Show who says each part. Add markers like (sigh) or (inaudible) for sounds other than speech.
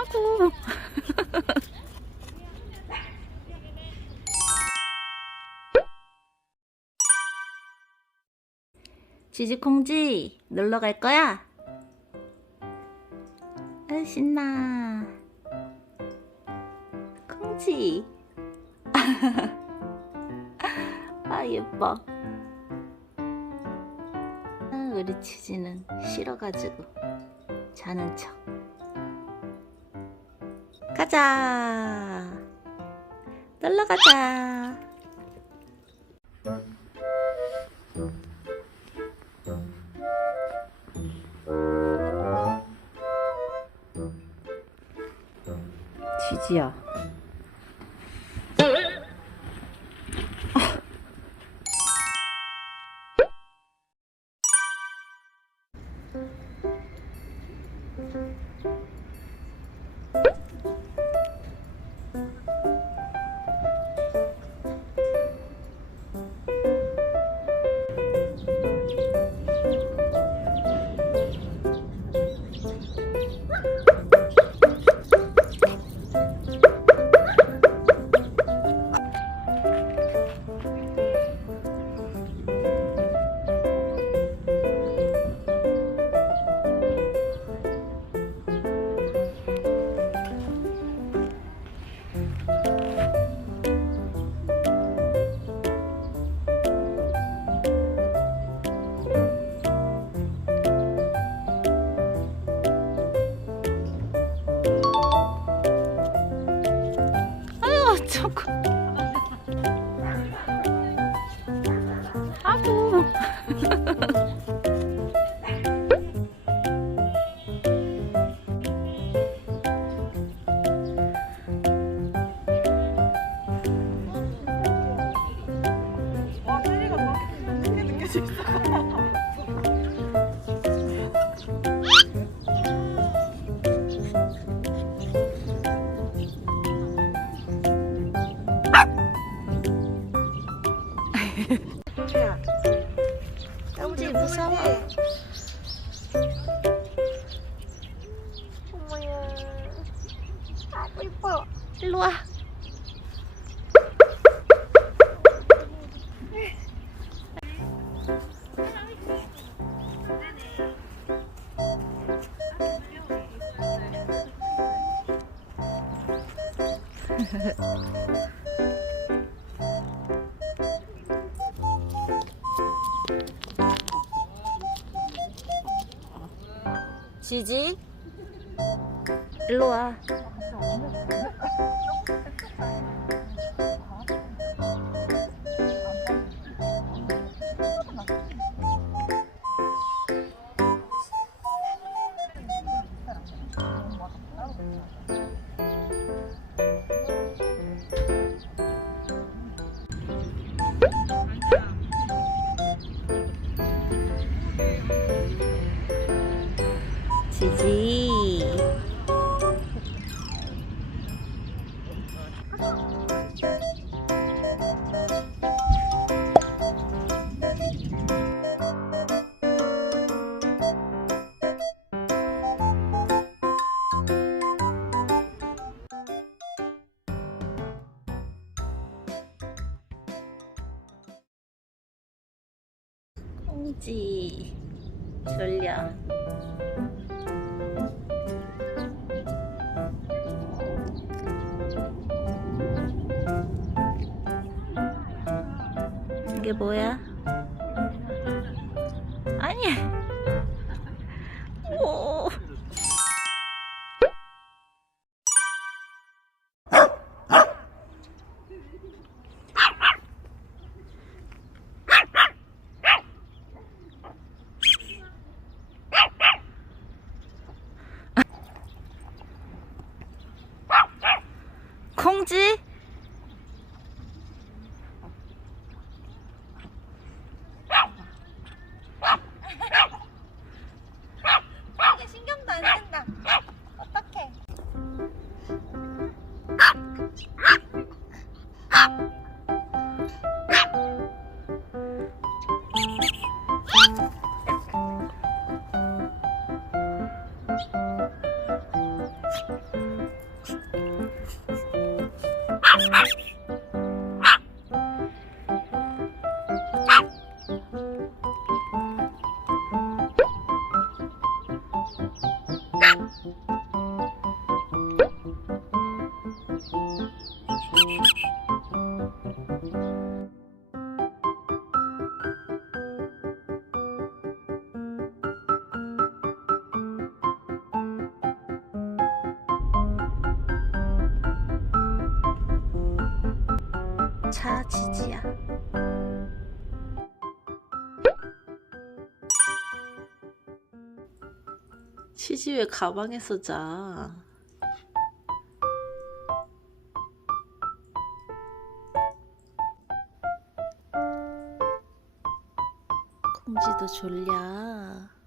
Speaker 1: 아구. (laughs) 지지콩지 놀러 갈 거야? 아 신나. 콩지. (laughs) 아 예뻐. 아, 우리 치즈는 싫어가지고 자는 척. 가자. 놀러 가자. 지지야. 아 지 무서워.
Speaker 2: 어머야. 아고 이뻐.
Speaker 1: 일로 와. 지지 일로 와. 지지. 콩지 졸려. 이게 뭐야? 아니
Speaker 2: Ha ha!
Speaker 1: 자, 지지야.
Speaker 3: 치지 왜 가방에서 자?
Speaker 1: 콩지도 졸려.